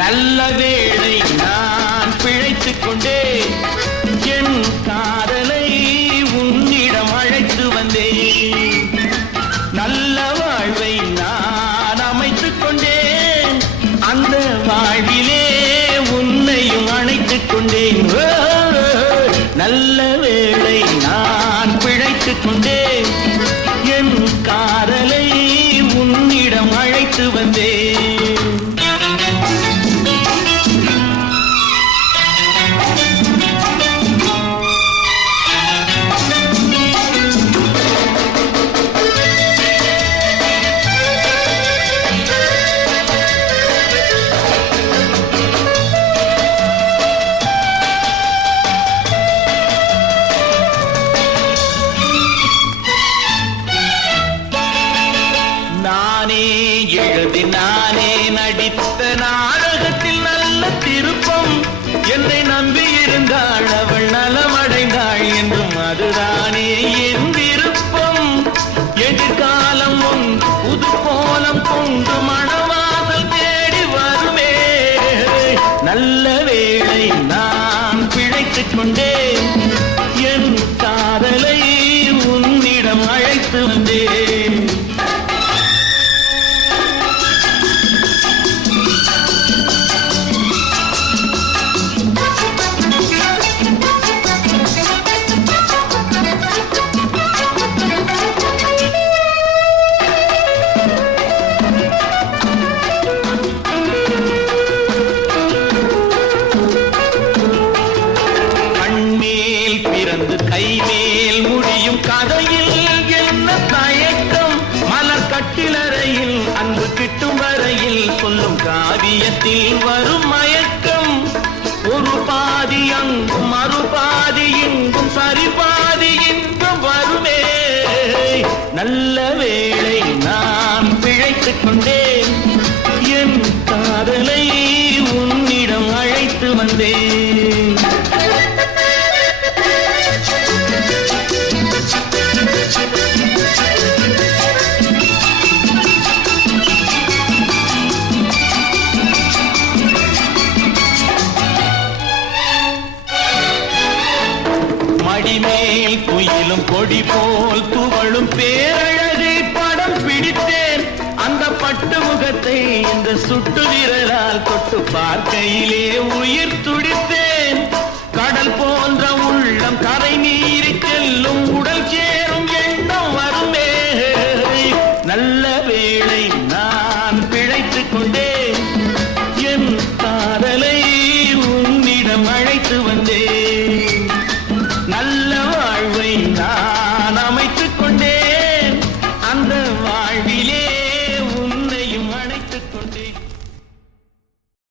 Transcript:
நல்ல வேளை நான் பிழைத்துக் கொண்டே என் காதலை உன்னிடம் அழைத்து வந்தேன். நல்ல வாழ்வை நான் அமைத்துக் கொண்டேன், அந்த வாழ்விலே உன்னையும் அணைத்துக் கொண்டேன். நல்ல வேளை நான் பிழைத்துக் கொண்டேன், என் காதலை உன்னிடம் அழைத்து வந்தேன். நானே எழுதி நானே நடித்த நாடகத்தில் நல்ல திருப்பம், என்னை நம்பி இருந்தாள் அவள் நலமடைந்தாள் என்றும் அதுதானே என் விருப்பம். எதிர்காலம் ஒன்று புது கோலம் கொண்டு மணவாசல் தேடி வருமே. நல்ல வேளை நான் பிழைத்துக் கொண்டேன், என் காதலை உன்னிடம் அழைத்து வந்தேன். கைமேல் முடியும் கதையில் என்ன தயக்கம், மலர் கட்டிலறையில் அன்பு கிட்டும் வரையில் சொல்லும் காவியத்தில் வரும் மயக்கம். ஒரு பாதி அங்கும் மறுபாதி இங்கும் சரிபாதி இன்பம் வருமே. நல்ல வேளை நான் பிழைத்துக் கொண்டேன், என் காதலை உன்னிடம் அழைத்து வந்தேன். மடிமேல் குயிலும் கொடி போல் துவளும் பேரழகை படம் பிடித்தேன். அந்த பட்டு முகத்தை இந்த சுட்டு விரலால் தொட்டு பார்க்கையிலே உயிர் துடித்தேன். கடல் போன்ற உள்ளம் கரை நீறி செல்லும் உடல் சேரும் எண்ணம் வருமே. நல்ல வேளை நான் பிழைத்துக் கொண்டேன்,